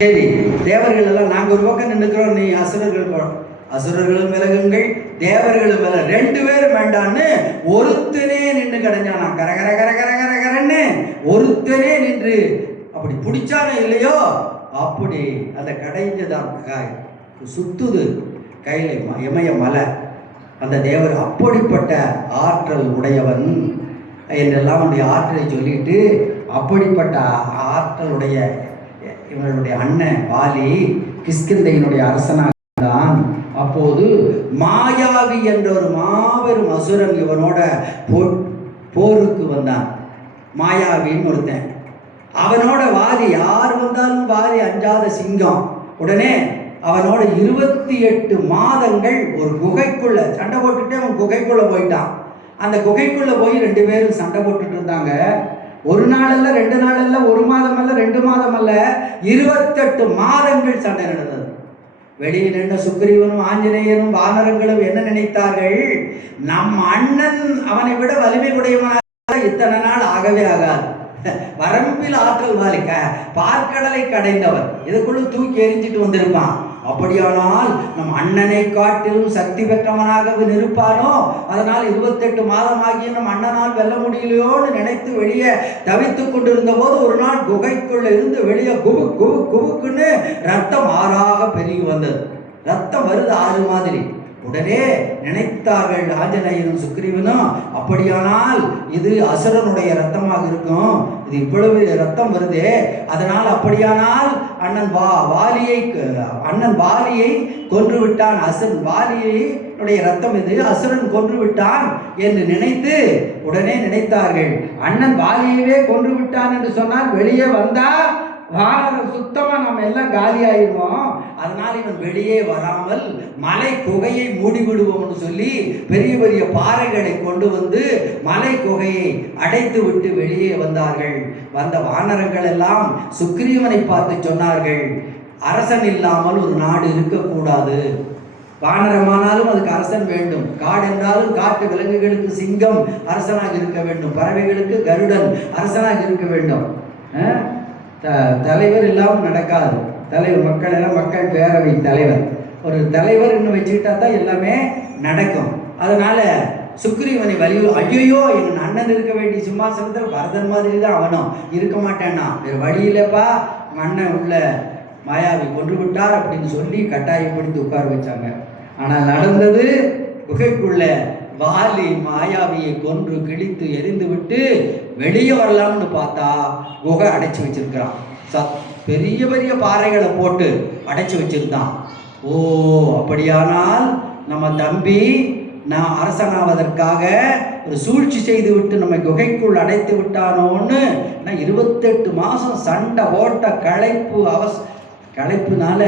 சரி, தேவர்கள் எல்லாம் நாங்க ஒரு பக்கம் நின்றுக்கிறோம், நீ அசுரர்களும் விலகுங்கள் தேவர்களும் வில 2 பேரும் வேண்டான்னு ஒருத்தனே நின்று கிடைஞ்சானா. கர கர கர கர கர கரன்னு ஒருத்தனே நின்று அப்படி பிடிச்சானோ இல்லையோ அப்படி அந்த கடைஞ்சதான் சுத்துது கையில இமய மலை. அந்த தேவர் அப்படிப்பட்ட ஆற்றல் உடையவன் என்றெல்லாம் அவனுடைய ஆற்றலை சொல்லிட்டு, அப்படிப்பட்ட ஆற்றலுடைய இவனுடைய அண்ணன் வாலி கிஷ்கிந்தையினுடைய அரசனாக தான். அப்போது மாயாவி என்ற ஒரு மாபெரும் அசுரன் இவனோட போருக்கு வந்தான். மாயாவின்னு ஒருத்தன், அவனோட வாலி யார் வந்தாலும் வாலி அஞ்சாத சிங்கம். உடனே அவனோட 28 மாதங்கள் ஒரு குகைக்குள்ள சண்டை போட்டுட்டு அவன் குகைக்குள்ள போயிட்டான். அந்த குகைக்குள்ள போய் 2 பேரும் சண்டை போட்டுட்டு இருந்தாங்க. 1 நாள் அல்ல, 2 நாள் அல்ல, 1 மாதம் அல்ல, 2 மாதம் அல்ல, 28 மாதங்கள் சண்டை நடந்தது. வெளியில் நின்ற சுக்கிரீவனும் ஆஞ்சநேயரும் வானரங்களும் என்ன நினைத்தார்கள்? நம் அண்ணன் அவனை விட வலிமை உடையவனாக இத்தனை நாள் ஆகவே ஆகாது. வரம்பில் ஆற்றல் வாலிக்க பார்க்கடலை கடைந்தவன் இதுக்குள்ள தூக்கி எரிஞ்சிட்டு வந்திருப்பான். அப்படியானால் நம் அண்ணனை காட்டிலும் சக்தி பெற்றவனாக இருப்பானோ? அதனால் 28 மாதமாகிய நம் அண்ணனால் வெல்ல முடியலையோன்னு நினைத்து வெளியே தவித்து கொண்டிருந்த போது ஒரு நாள் குகைக்குள்ள இருந்து வெளியே குபுக்குன்னு ரத்தம் ஆறாக பெருகி வந்தது. ரத்தம் வருது ஆறு மாதிரி. உடனே நினைத்தார்கள் ஆஞ்சநேயரும் சுக்கிரீவனும், அப்படியானால் இது அசுரனுடைய ரத்தமாக இருக்கும், இது இவ்வளவு ரத்தம் வருதே, அதனால் அப்படியானால் அண்ணன் வாலியை கொன்று விட்டான், அசுரன் வாலியுடைய ரத்தம் இது, அசுரன் கொன்று விட்டான் என்று நினைத்து உடனே நினைத்தார்கள், அண்ணன் வாலியவே கொன்று விட்டான் என்று சொன்னால் வெளியே வந்தா வானரம் சுத்தமா நம்ம எல்லாம் காலி ஆயிடுவோம், அதனால் இவன் வெளியே வராமல் மலை குகையை மூடிவிடுவோம்னு சொல்லி பெரிய பெரிய பாறைகளை கொண்டு வந்து மலை குகையை அடைத்து விட்டு வெளியே வந்தார்கள். வந்த வானரங்கள் எல்லாம் சுக்கிரீவனை பார்த்து சொன்னார்கள், அரசன் இல்லாமல் ஒரு நாடு இருக்கக்கூடாது. வானரமானாலும் அதுக்கு அரசன் வேண்டும். காடு என்றாலும் காட்டு விலங்குகளுக்கு சிங்கம் அரசனாக இருக்க வேண்டும், பறவைகளுக்கு கருடன் அரசனாக இருக்க வேண்டும். தலைவர் இல்லாமல் நடக்காது. தலைவர் மக்கள் எல்லாம் மக்கள் பேரவை தலைவர், ஒரு தலைவர் இன்னும் வச்சுக்கிட்டா தான் எல்லாமே நடக்கும். அதனால சுக்கிரீவனை ஐயோ என் அண்ணன் இருக்க வேண்டிய சிம்மாசனத்தில் பரதன் மாதிரி தான் அவனும் இருக்க மாட்டேன்னா, வேறு வழியிலப்பா அண்ணன் உள்ள மாயாவி கொன்று விட்டார் அப்படின்னு சொல்லி கட்டாயப்படுத்தி உட்கார வச்சாங்க. ஆனால் நடந்தது, குகைக்குள்ள வாலி மாயாவியை கொன்று கிழித்து எரிந்து விட்டு வெளியே வரலாம்னு பார்த்தா குகை அடைச்சி வச்சிருக்கிறான். பெரிய பெரிய பாறைகளை போட்டு அடைச்சி வச்சிருந்தான். ஓ, அப்படியானால் நம்ம தம்பி நான் அரசனாவதற்காக ஒரு சூழ்ச்சி செய்து விட்டு நம்ம குகைக்குள் அடைத்து விட்டானோன்னு நான் 28 மாதம் சண்டை ஓட்ட களைப்புனால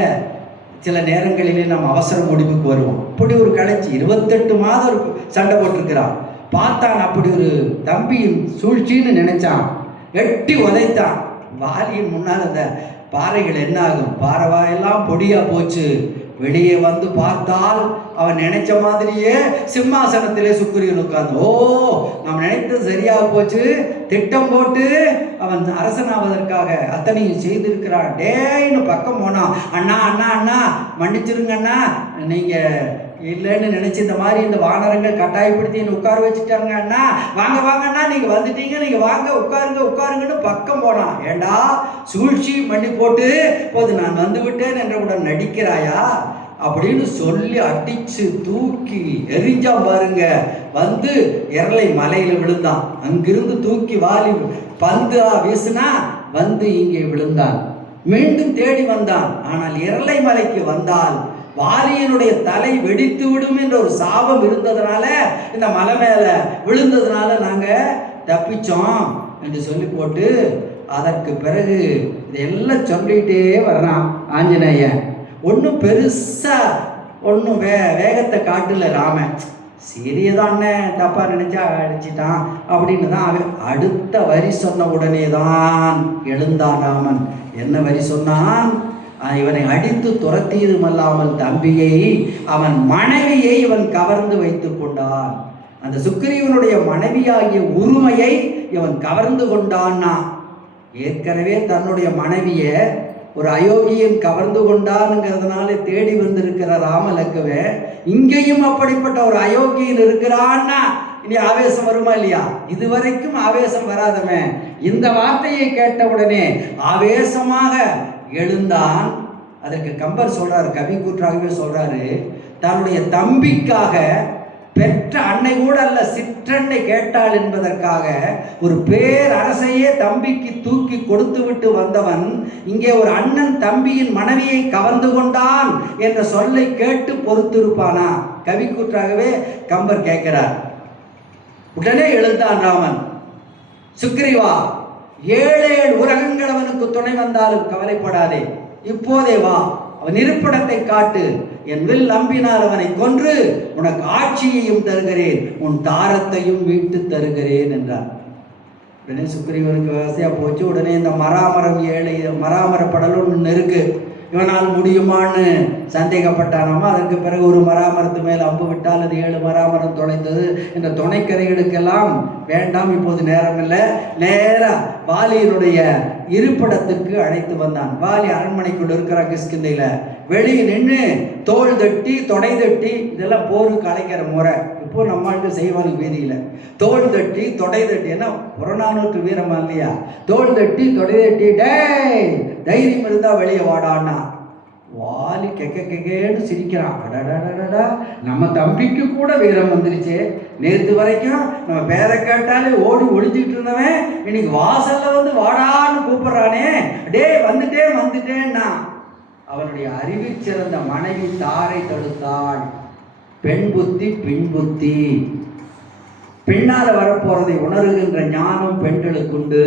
சில நேரங்களிலே நம்ம அவசர முடிவுக்கு வருவோம். அப்படி ஒரு களைச்சி 28 மாதம் சண்டை போட்டிருக்கிறான். பார்த்தான், அப்படி ஒரு தம்பியின் சூழ்ச்சின்னு நினைச்சான், எட்டி உதைத்தான். வாலியின் முன்னால் அந்த பாறைகள் என்ன ஆகும், பாறைவாயெல்லாம் பொடியா போச்சு. வெளியே வந்து பார்த்தால் அவன் நினைச்ச மாதிரியே சிம்மாசனத்திலே சுக்கிரீவன் உட்கார்ந்து, ஓ நாம் நினைத்தது சரியாக போச்சு, திட்டம் போட்டு அவன் அரசனாவதற்காக அத்தனையும் செய்திருக்கிறான். டேன்னு பக்கம் போனான். அண்ணா அண்ணா அண்ணா மன்னிச்சிருங்க அண்ணா, நீங்க இல்லைன்னு நினைச்சு இந்த மாதிரி இந்த வானரங்கள் கட்டாயப்படுத்தி என்ன உட்கார வச்சுட்டாங்க அண்ணா, வாங்க வாங்கண்ணா நீங்க வந்துட்டீங்க, நீங்க வாங்க உட்காருங்கன்னு பக்கம் போனான். ஏண்டா சூழ்ச்சி மண்ணி போட்டு போது நான் வந்து விட்டேன் என்றவுடன் நடிக்கிறாயா அப்படின்னு சொல்லி அடிச்சு தூக்கி எரிஞ்சா பாருங்க. வந்து எரளை மலையில விழுந்தான். அங்கிருந்து தூக்கி வாலி பந்து வீசுனா வந்து இங்கே விழுந்தான். மீண்டும் தேடி வந்தான். ஆனால் எரளை மலைக்கு வந்தால் வாலியினுடைய தலை வெடித்து விடும் என்ற ஒரு சாபம் இருந்ததுனால இந்த மலை மேல விழுந்ததுனால நாங்க தப்பிச்சோம் என்று சொல்லி போட்டு அதற்கு பிறகு இதெல்லாம் சொல்லிட்டே வர்றான் ஆஞ்சநேயன். ஒன்றும் பெருசா ஒன்றும் வேகத்தை காட்டுல ராமன், சரியதானே தப்பா நினைச்சா அடிச்சிட்டான் அப்படின்னு தான் அவன் அடுத்த வரி சொன்ன உடனே தான் எழுந்தான் ராமன். என்ன வரி சொன்னான்? இவனை அடித்து துரத்தியதும் அல்லாமல் தம்பியை, அவன் மனைவியை இவன் கவர்ந்து வைத்து கொண்டான். அந்த சுக்கிரீவனுடைய மனைவியாகிய உரிமையை இவன் கவர்ந்து கொண்டான்னா, ஏற்கனவே தன்னுடைய மனைவியை ஒரு அயோக்கியன் கவர்ந்து கொண்டான்ங்கிறதுனால தேடி வந்திருக்கிற ராமலக்குவே இங்கேயும் அப்படிப்பட்ட ஒரு அயோக்கியன் இருக்கிறான்னா இனி ஆவேசம் வருமா இல்லையா? இதுவரைக்கும் ஆவேசம் வராதவன் இந்த வார்த்தையை கேட்டவுடனே ஆவேசமாக எழுந்தான். அதற்கு கம்பர் சொல்றாரு, கவி கூற்றாகவே சொல்றாரு, தன்னுடைய தம்பிக்காக பெற்ற அன்னை கூட அல்ல சிற்றன்னை கேட்டாள் என்பதற்காக ஒரு பேரரசையே தம்பிக்கு தூக்கி கொடுத்து விட்டு வந்தவன் இங்கே ஒரு அண்ணன் தம்பியின் மனைவியை கவர்ந்து கொண்டான் என்ற சொல்லை கேட்டு பொறுத்திருப்பானா? கவி கூற்றாகவே கம்பர் கேட்கிறார். உடனே எழுந்தான் ராமன். சுக்ரீவா, 7 உலகங்கள் அவனுக்கு துணை வந்தாலும் கவலைப்படாதே, இப்போதே வா, அவன் இருப்பிடத்தை காட்டு, என் வில் அம்பினால் அவனை கொன்று உனக்கு ஆட்சியையும் தருகிறேன், உன் தாரத்தையும் மீட்டு தருகிறேன் என்றார். உடனே சுக்ரீவனுக்கு வசதியா போச்சு. உடனே இந்த மராமர படலும் ஒன்று இருக்கு, இவனால் முடியுமான்னு சந்தேகப்பட்டானாமா. அதற்கு பிறகு ஒரு மராமரத்து மேல் அம்பு விட்டால் அது 7 மராமரம் தொலைந்தது என்ற துணைக்கதைகளுக்கெல்லாம் வேண்டாம், இப்போது நேரம் இல்லை. நேரா வாலியினுடைய இருப்பிடத்திற்கு அழைத்து வந்தான். வாலி அரண்மனைக்குள்ள இருக்கிற கிஷ்கிந்தையில வெளியே நின்று தோள் தட்டி தொடை தட்டி, இதெல்லாம் போருக்கு அழைக்கிற முறை. இப்போ நம்மளுக்கு செய்வாங்க வீதியில தோள் தட்டி தொடை தட்டி, ஏன்னா புறநானூற்று வீரமா இல்லையா? தோள் தட்டி தொடை தட்டி, டேய் தைரியம் இருந்தா வெளியே வாடான்னா. வாலி கெக்கேன்னு சிரிக்கிறான். அடடா, நம்ம தம்பிக்கு கூட வீரம் வந்துருச்சு. நேற்று வரைக்கும் நம்ம பேரை கேட்டாலே ஓடி ஒழிஞ்சிட்டு இருந்தவன் இன்னைக்கு வாசல்ல வந்து வாடான்னு கூப்பிடுறானே, டே வந்துட்டேன்னா. அவனுடைய அறிவில் சிறந்த மனைவி தாரை தடுத்தாள். பெண் புத்தி பின் புத்தி, பின்னால வரப்போறதை உணர்கின்ற ஞானம் பெண்களுக்குண்டு.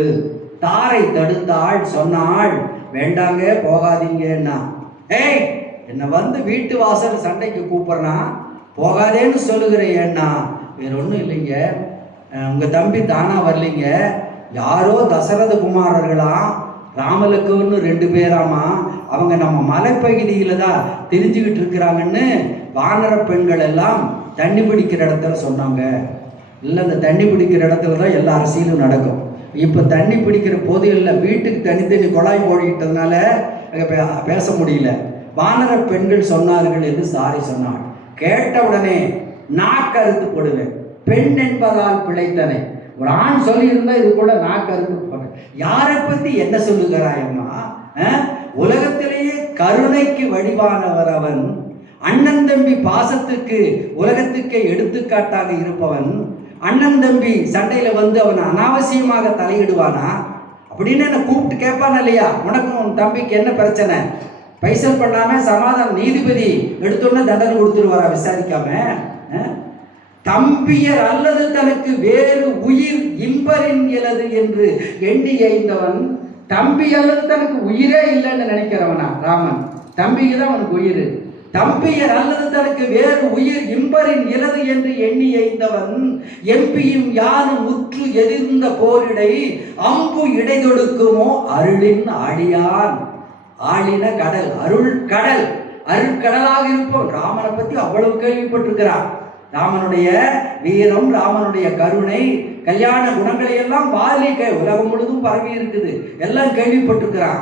தாரை தடுத்தாள், சொன்னாள், வேண்டாங்க போகாதீங்கன்னா. ஏய், என்னை வந்து வீட்டு வாசல் சண்டைக்கு கூப்பிடுறான், போகாதேன்னு சொல்லுகிறேன்னா. வேற ஒன்றும் இல்லைங்க, உங்க தம்பி தானா வரலைங்க, யாரோ தசரத குமாரர்களாம், ராமலக்குன்னு 2 பேராமா, அவங்க நம்ம மலைப்பகுதியில தான் தெரிஞ்சுக்கிட்டு இருக்கிறாங்கன்னு வானர பெண்கள் எல்லாம் தண்ணி பிடிக்கிற இடத்துல சொன்னாங்க. இல்லை, அந்த தண்ணி பிடிக்கிற இடத்துல தான் எல்லா அரசியலும் நடக்கும். இப்போ தண்ணி பிடிக்கிற போது இல்லை, வீட்டுக்கு தனி குழாய் போடிக்கிட்டதுனால பேச முடியல. வானர பெண்கள் சொன்னார்கள் என்று சாரி சொன்னாள். கேட்ட உடனே நாக்கறுத்து போடுவேன். பெண் என்பதால் பிழைத்தனை. ஒரு ஆண் சொல்லி இருந்தா இது கூட நாக்கறுத்து போடுவேன். யாரை பத்தி என்ன சொல்லுகிறாயம்மா? உலகத்திலேயே கருணைக்கு வடிவானவர் அவன். அண்ணன் தம்பி பாசத்துக்கு உலகத்துக்கே எடுத்துக்காட்டாக இருப்பவன். அண்ணன் தம்பி சண்டையில வந்து அவன் அனாவசியமாக தலையிடுவானா அப்படின்னு என்ன கூப்பிட்டு கேட்பான் இல்லையா? உனக்கும் உன் தம்பிக்கு என்ன பிரச்சனை? பைசல் பண்ணாம சமாதானம், நீதிபதி எடுத்தோன்னே தண்டனை கொடுத்துருவாரா விசாரிக்காம? தம்பியர் அல்லது தனக்கு வேறு உயிர் இன்பரின் இலது என்று எண்ணி எய்ந்தவன். தம்பி அல்லது தனக்கு உயிரே இல்லைன்னு நினைக்கிறவனா ராமன்? தம்பிக்கு தான் அவனுக்கு உயிர். தம்பியர் அல்லது தனக்கு வேறு உயிர் இன்பரின் இலது என்று எண்ணி எய்ந்தவன். எம்பியும் யாரும் உற்று எதிர்ந்த போரிடை அம்பு இடைதொடுக்குமோ அருளின் ஆடியான். ஆளின கடல், அருள் கடல், அருட்கடலாக இருப்போம். ராமனை பத்தி அவ்வளவு கேள்விப்பட்டிருக்கிறான். ராமனுடைய வீரம், ராமனுடைய கருணை, கல்யாண குணங்களை எல்லாம் வாலி உலகம் முழுதும் பரவி இருக்குது, எல்லாம் கேள்விப்பட்டிருக்கிறான்.